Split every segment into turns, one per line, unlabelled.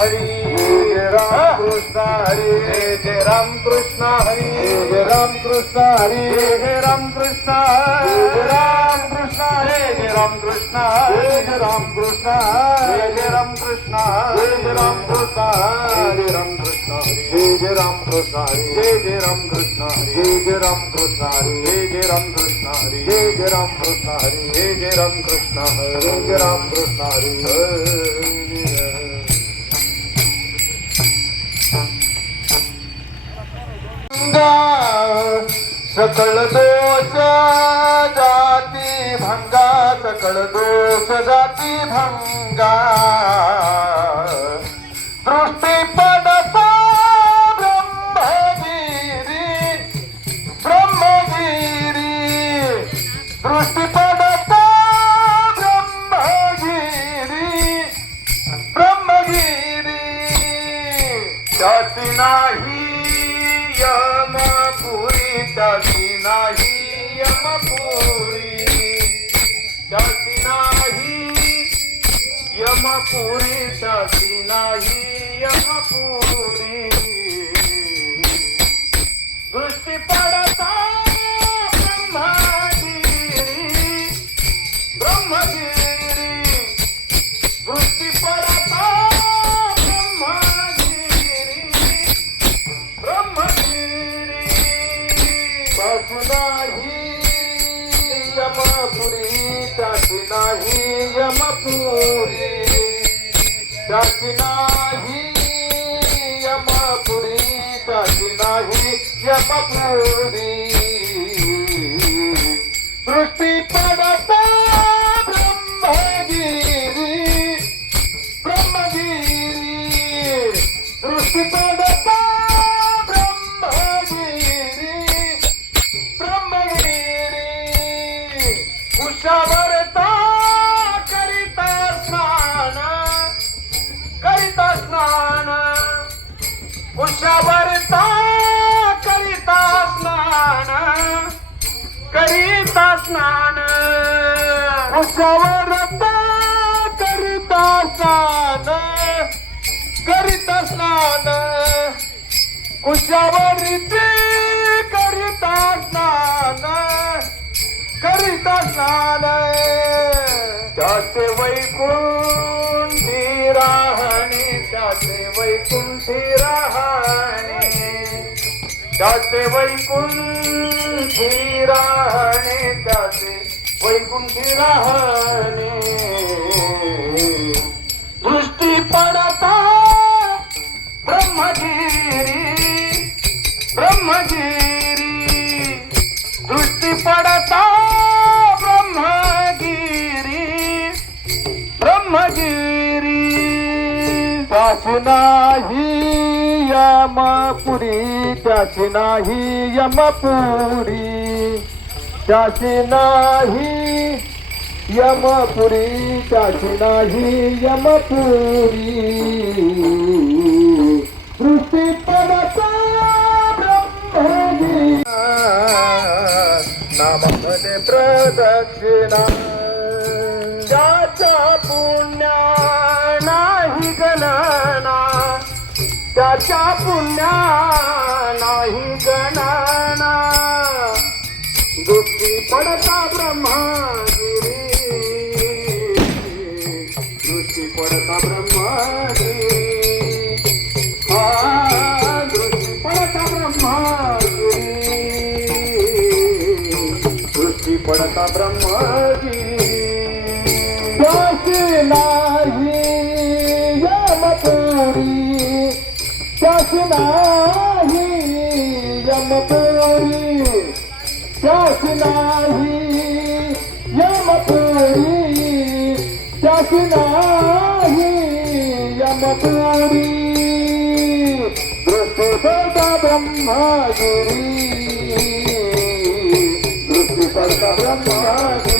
हरी जय राम कृष्ण हरी जय जय राम कृष्ण हरी जय राम कृष्ण हरी जय राम कृष्ण जय राम कृष्ण हरे जय राम कृष्ण जय राम कृष्ण जय राम कृष्ण जय राम कृष्ण जय राम कृष्ण जय जय राम कृष्ण जय जय राम कृष्ण जय जय राम कृष्ण जय जय राम कृष्ण जय जय राम कृष्ण जय जय राम कृष्ण जय जय राम कृष्ण हरी सकळ दोष जाती भंगा सकळ दोष जाती भंगा। दृष्टी पद ब्रह्मगिरी ब्रह्मगिरी। दृष्टी पद ब्रह्मगिरी ब्रह्मगिरी। जाती नाही यमपुरी त्याची नाही. यमपुरी त्याची नाही. यमपुरी. दृष्टी पडता यमपुरी त्याची नाही यमपुरी त्याची नाही यमपुरी दृष्टी पडता स्नान. उषावरता करिता स्नान. करिता स्नान. कुशावरती करिता स्नान. करिता स्नान. त्याचे वैकुंठी राहणे त्याचे वैकुंठी राहणे. त्याचे वैकुंठी राहणे त्याचे वैकुंठी राहणे. दृष्टी पडता ब्रह्मगिरी ब्रह्मगिरी. दृष्टी पडता ब्रह्मगिरी ब्रह्मगिरी. त्याची नाही यमपुरी त्याची नाही यमपुरी. त्याची नाही यमपुरी त्याची नाही यमपुरी. दृष्टी पडता ब्रह्मगिरी नामामध्ये प्रदक्षिणा. त्याच्या पुण्या त्याच्या पुण्या नाही गणना दृष्टी पडता ब्रह्मगिरी दृष्टी पडता ब्रह्मगिरी त्याची नाही यमपुरी त्याची नाही ब्रह्मपुरी दृष्टीपडता ब्रह्मगिरी दृष्टीपडता ब्रह्मगिरी.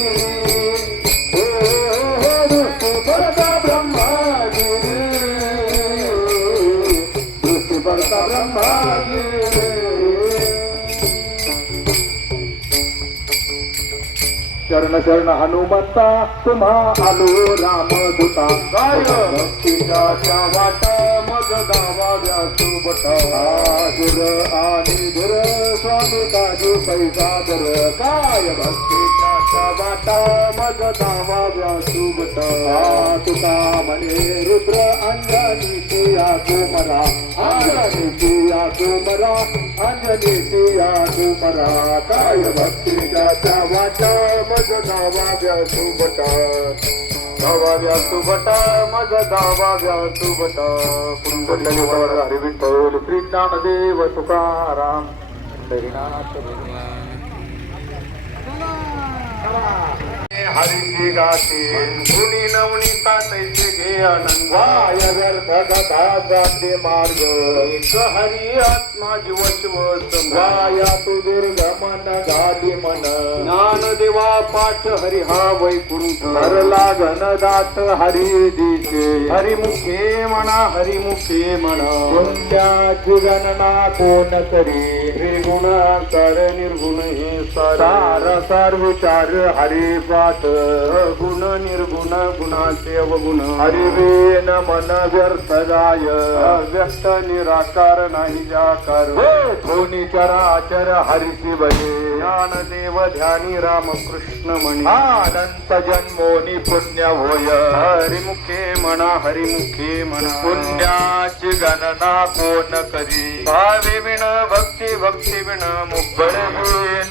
शरण शरण हनुमंता तुम्हा आलो राम दूता गाय भक्तीच्या वाटा मग दावा व्यासुबट आजुर आणि धुर स्वामी काजू पैसा दर काय भक्तीच्या वाटा मग दावा व्यासुबट तुका म्हणे रुद्र अंजनी सिया कुमरा अंजनी सिया कुमरा अंजनी सिया कुमरा काय भक्तीच्या वाट मज दावा सुबट दावा सुबट मज दावा सुबट कुंडली हरी विठ्ठल श्री ज्ञानदेव तुकाराम हरिनाथ हरिची गाते. कुणी नवनीता तैसे घे आनंद. वाय व्यर्थ कथा जाते मार्ग. एक हरी आत्मा जीव शिवत वाया तू दुर्गमन गाली मन. ज्ञान देवा पाठ हरी हा वैकुंठ. हरला घनदात हरी दिसे हरिमुखे म्हणा हरिमुखे म्हणा. पुण्याची गणना कोण करी त्रिगुण कर निर्गुण हे सार. सार विचार हरी पाठ गुण निर्गुण गुणाचे अवगुण. हरिवेन मन व्यर्थ गाय व्यक्त निराकार नाही जाकार. हरिसी बने ज्ञान देव ध्यानी राम कृष्ण म्हणे अनंत जन्मोनी पुण्य होय हरिमुखे म्हणा हरिमुखे म्हणा पुण्याची गणना कोण करी? भावे विण भक्ती भक्ती विण मुक्बळ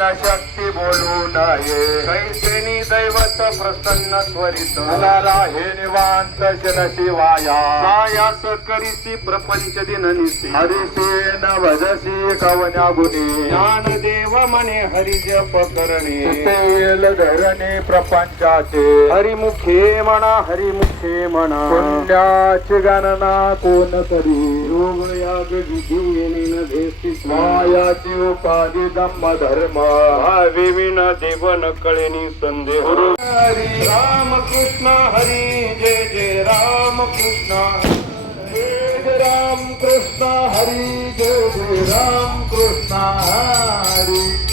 न शक्ती बोलू नये। कैसेनी दैवत प्रसन्न त्वरित। राहे निवांत जन शिवाया सायास करीसी प्रपंच दिन निसी हरिसे न भजसी कवन्या गुणी ज्ञान देव म्हणे हरी जप करणे धरणे प्रपंचाचे. हरिमुखे म्हणा हरिमुखे म्हणा पुण्याची गणना कोण करी? योग याग विधी मायाची उपाधी धम्म धर्म विविन देवन कळेनी संदेह. हरी राम कृष्ण हरी जय जय राम कृष्ण. राम कृष्ण हरी जय जय राम कृष्ण. हरी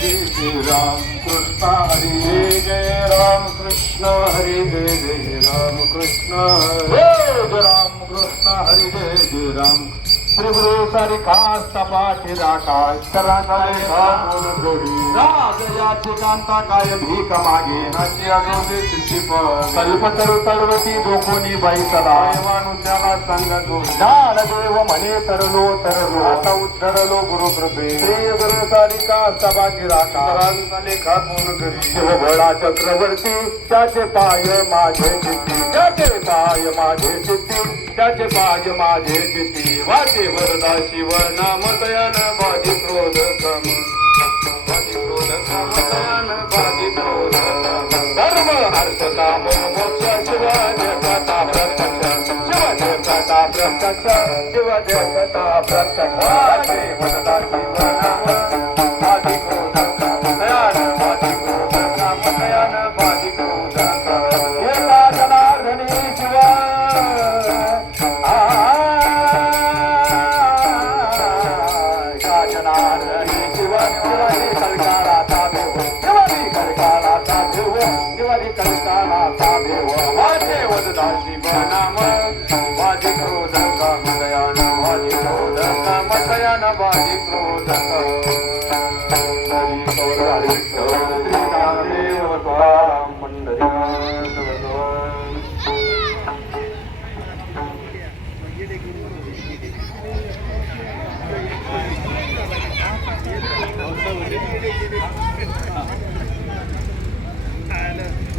जय जय राम कृष्ण हरी जय जय राम कृष्ण हरी जय जय राम कृष्ण हरी जय जय राम कृष्ण हरी जय जय राम श्री गुरु सारिखास तपाठी राखास करांगले घालून जोडी राजयाची कांता काय भीक मागे नशी अगोदे सिद्धी कल्पतरु तळवती जोकोनी बाई सदा मानुष्याला संग जो ज्ञान देव म्हणे तरलो तरलो आता उद्धरलो गुरु कृपे श्री गुरु सारिखास तपाठी राखास लेखा कोण करी शिव चक्रवर्ती त्याचे पाय माझे चित्ती. त्याचे पाय माझे चित्ती. त्याचे पाय माझे चित्ती. वाचे वरदा शिव नाम दयान बाजी क्रोध कम. बाजी क्रोध कम. दयान बाजी क्रोध कम. धर्म काम मोक्ष प्रत्यक्ष प्रत्यक्ष प्रत्यक्ष वाचे वरदा शिव नाम बाजी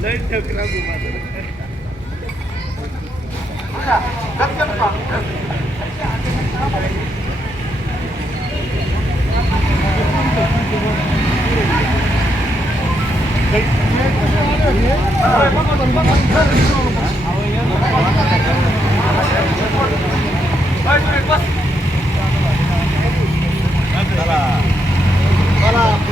નહીં
ઠકરાવું માત્ર Salah.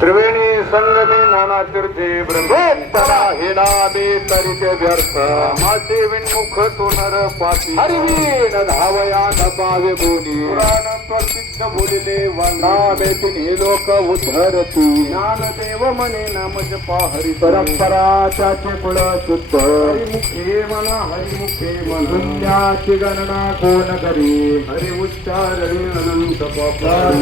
त्रिवेणी संगमी नाना तीर्थे ब्रह्मोत्तरा हे नामे तरिते व्यर्थ. मासे विन्मुख तो नर पाती. हरिवीण धावया न पावे बोली. पुराण प्रसिद्ध बोलिले नामे तिन्ही लोक उद्धरती. ज्ञानदेव मने नाम जपा हरी परंपरा त्याचे कुळ शुद्ध हरिमुखे म्हणा हरिमुखे म्हणून गणना कोण करी? हरि उच्चारणे अनंत पात्र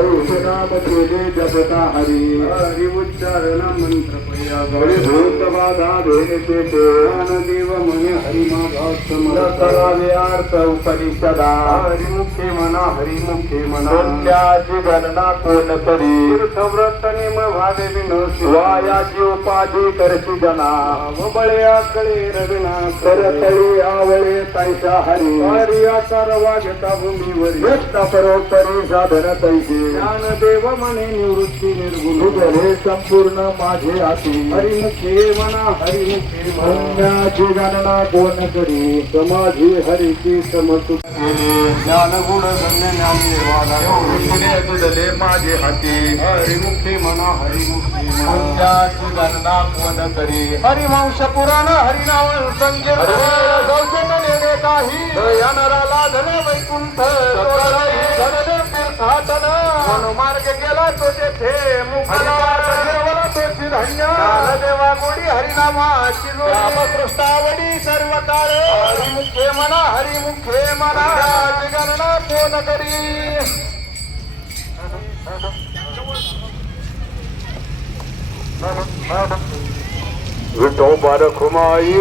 क्षण मात्र नाम केले जपता हरी हरि उच्चारण मंत्र भूत बाधा भेटे देव म्हणे हरिमा करावे अर्थ उपनिषदा हरिमुखे म्हणा हरिमुखे म्हणा त्याची गणना कोण करी तीर्थव्रत निम भावे विनोशी वायाची उपाधी करशी जना व बळे आकळे रविना करतळी आवळे तैसा हरी हरी आकार वागता भूमीवर व्यक्ता परोपरी साधन तैसे ज्ञानदेव म्हणे निवृत्ती निर्गुण। झाले संपूर्ण माझे हाती हरिमुखे म्हणा हरिमुखे म्हणण्याची गणना कोण करी? समाधी हरीची समतुक ज्ञान गुण गण्य ज्ञान तुझले माझे हाती। हरिमुखे म्हणा हरिमुखे म्हणण्याची गणना कोण करी? हरिवंश पुराण हरिनाव नेणे काही। नराला धन वैकुंठ। धनने तीर्थाटन। मार्ग गेला तो तेथे. मुखाला धन्य देवा गोडी हरिनामाची रामकृष्णावडी सर्व काळ हरिमुखे म्हणा हरिमुखे म्हणा गणना कोण करी. विठोबा रखुमाई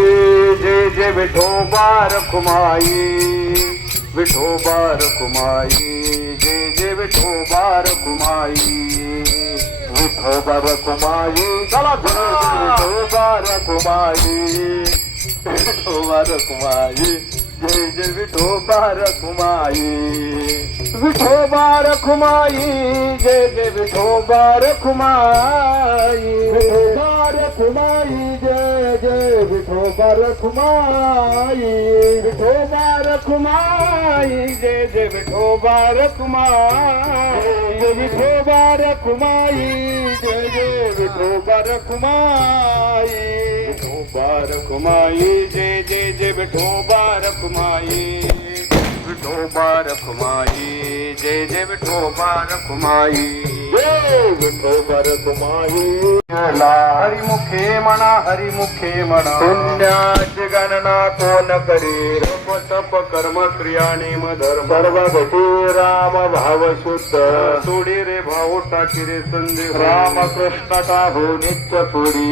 जय जय विठोबा रखुमाई विठोबा रखुमाई जय जय विठोबा विठो बार कुमाई चला। विठोबा रखुमाई विठोबा रखुमाई जय जय विठोबा कुमाई विठोबा जे जय जय विठोबा रखुमाई विठोबा कुमाई ٺوبا رکائي ڏٺو ٻار کمائي جئي جي ويٺو ٻار ڪماري بيٺو ٻاهر کمائي جئي جي وٺو ڪمائي ڪماري ٺوبا رمائي جي جئي جي وٺو بار ڪمائي विठोबा रखुमाई जय जय विठोबा रखुमाई जय विठोबा रखुमाई हरिमुखे म्हणा हरिमुखे म्हणा पुण्याची गणना कोण करी तप कर्म क्रियाणी धर्म सर्व घटी राम भाव शुद्ध सोडी रे भाऊ टाकी रे संदेह राम कृष्ण टाभू नित्य पुरी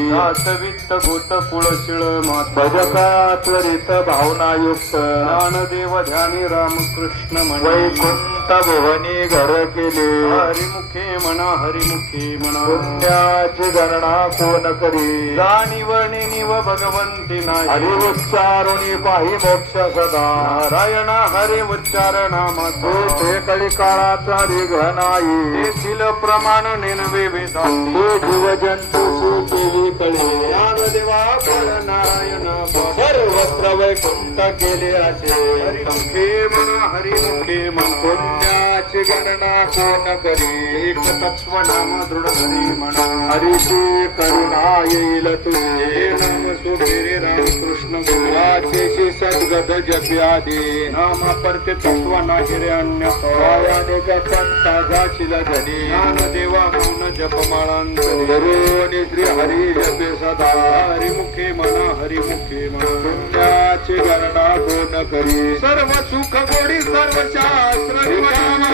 वित्त गोत कुळ शिळ मात। भजका त्वरित भावनायुक्त ज्ञानदेव ध्यानी रामकृष्ण म्हणे। वैकुंठ भुवनी घर केले हरिमुखे म्हणा हरिमुखे म्हणा पुण्याची गणना कोण करी? जाणीवणी निव भगवंती नाही हरि उच्चारुणी पाही मोक्ष सदा नारायण हरि उच्चारणा मध्ये कळी काळाचा रिघ नाही. तेथील प्रमाण नेनवे वेदांती जीव जंतू केली कळे. ज्ञानदेवा फळ नारायण सर्वत्र वैकुंठ केले असे. हरिमुखे म्हणा हरिमुखे म्हणा. पुण्याची गणना कोण करी? एक तत्व नाम दृढ हरी म्हणा. हरीची करुणा येईल तुझे नाम सुरे रामकृष्ण गुरुराचे सद्गद जप्यादे. नाम परते तत्व नाही रे अन्य कायाने पंथा जाशील धनी. ज्ञान देवा मौन जपमाळांतरी. श्री हरी जपे सदा. हरिमुखे म्हणा हरिमुखे म्हणा. पुण्याची गणना कोण करी? सर्व सुख गोडी सर्व शास्त्र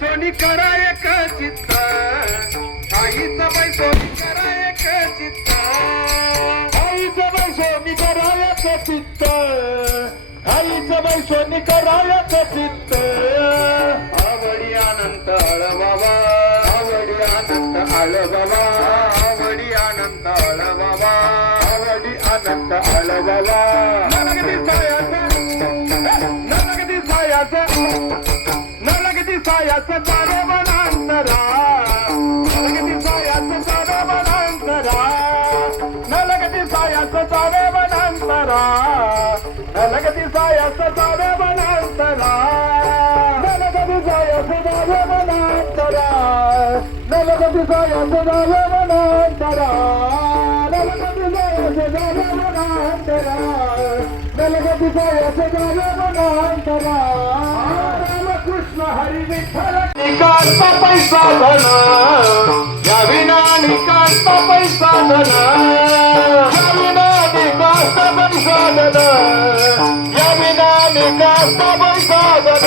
सोनी करा एक चित्ता आईच करा एक चित्ता आईच करा एक चित्त आईच बाई करा एक चित्त आवडी अनंत आवडी अनंत రామకృష్ణ హరి విఠల నికాంత పై సాధన అవినా నికాంత పై సాధన అవినా నికాంత పై సాధన అవినా నికాంత పై సాధన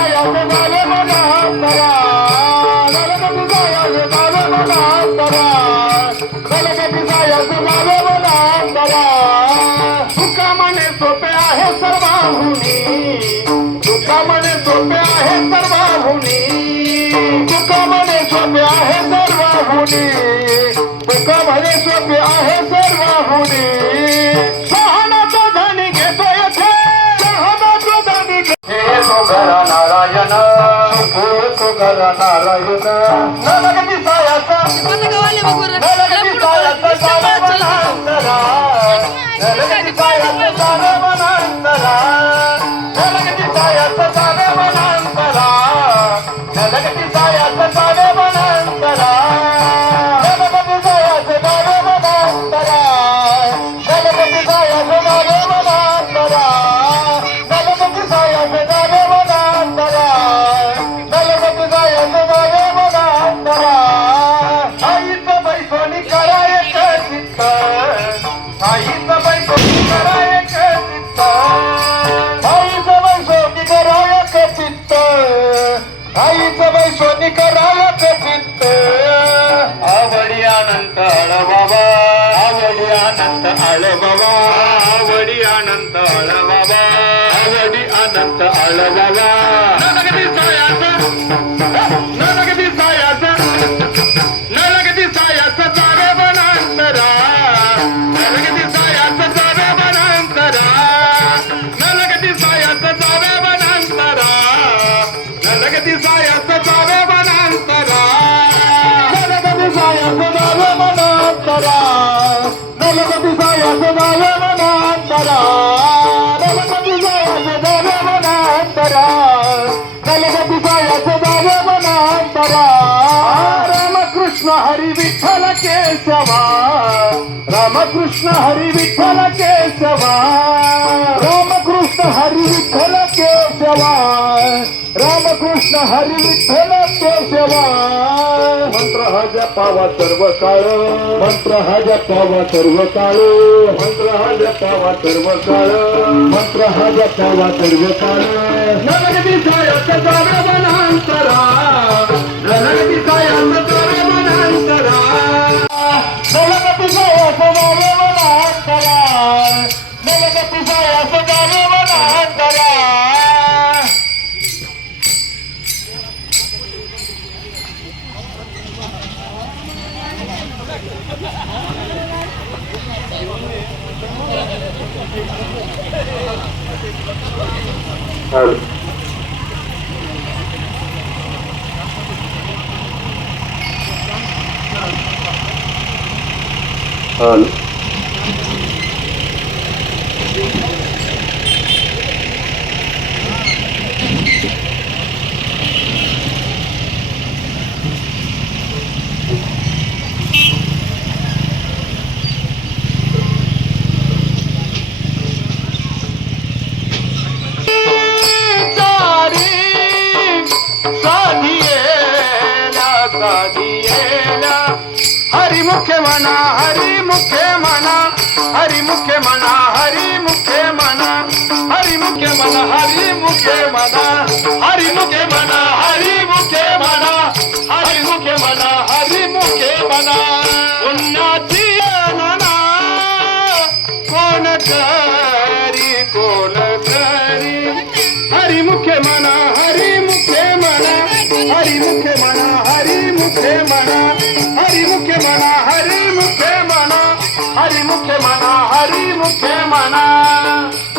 तुकारा नारायण तुकारा नारायण. नरगती सायाचा नरगती सायाचा नरगती सायाचा आनंद आळवावा केशवा रामकृष्ण हरी विठ्ठल केशवा रामकृष्ण हरी विठ्ठल केशवा रामकृष्ण हरी विठ्ठल केशवा. मंत्र हा जपावा सर्व काळ मंत्र हा जपावा सर्व काळ मंत्र हा जपावा सर्व काळ मंत्र हा जपावा सर्व काळ नलगती सायाचं जावे हरी मुखे मना हरी मुखे मना हरी मुखे मना हरी मुखे मना हरी मुखे मना हरी मुखे मना हरी मुखे मना हरी मुखे मना हरी मुखे मना हरी मना पुण्याची नाना कोण करी कोण करी हरी मुखे मना हरी मना हरी मुखे मना हरी मना मुखे मना हरी मुखे मना.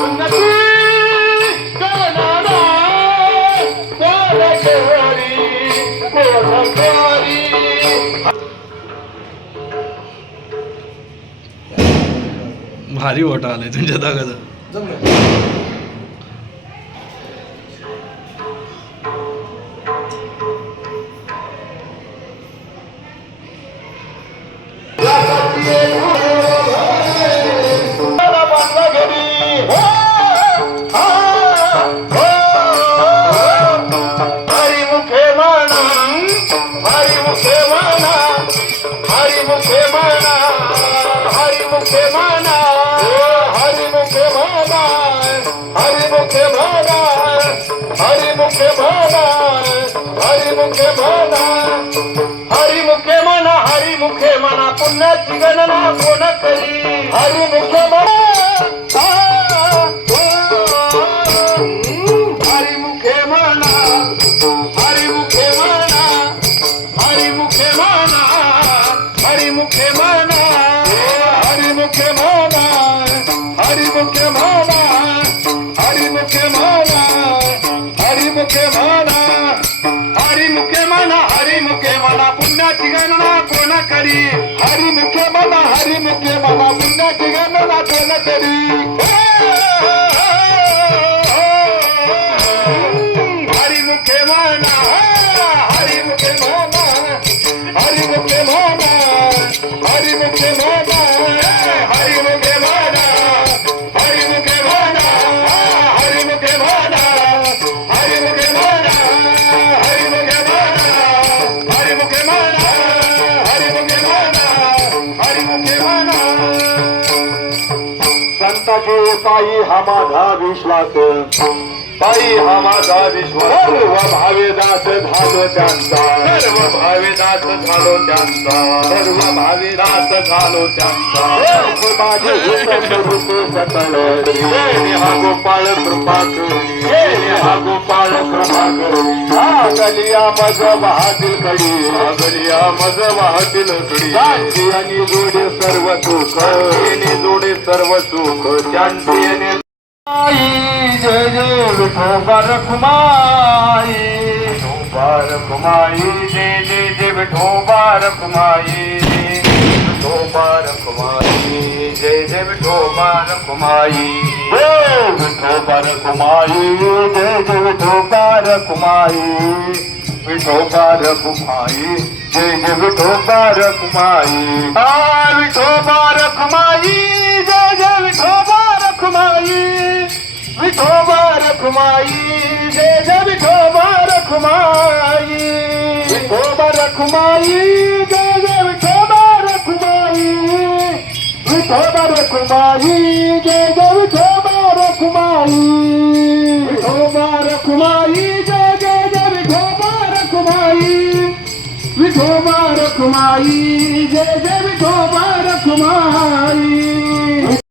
उन्नती करणारा कोण करी कोण करी
भारी वाटा आलाय तुमच्या दागाचा.
मुखे म्हणा हरी मुखे म्हणा हरी मुखे म्हणा हरी मुखे म्हणा पुण्याची गणना कोण करी? हरी मुखे म्हणा
करी. हरी मुखे मना हरी मुखे मना पुण्या ठिकाण नाचवण तरी. पाई हम विश्वास पायी हा माझा विश्वास. सर्व भावेदास झालो त्यांचा सर्व भावेदास झालो त्यांचा सर्व भावेदास झालो त्यांचा माझे रूप सकल. हा गोपाळ कृपा करी हा गोपाळ कृपा करी हा गलिया मज वाहतील कडी. हा गलिया मज वाहतील कडी. आणि जोडे सर्व सुख. जोडे सर्व सुख. आई. जय जय विठोबा रखुमाई विठोबा रखुमाई जय जय जय विठोबा रखुमाई। विठोबा रखुमाई जय जय विठोबा रखुमाई। विठोबा रखुमाई जय जय विठोबा रखुमाई। विठोबा रखुमाई जय जय विठोबा रखुमाई। आ विठोबा रखुमाई जय जय विठोबा रखुमाई। विठोबा रखुमाई जय जय विठोबा रखुमाई विठोबा रखुमाई जय जय विठोबा रखुमाई विठोबा रखुमाई जय जय विठोबा रखुमाई विठोबा रखुमाई जय जय जय विठोबा रखुमाई विठोबा रखुमाई जय जय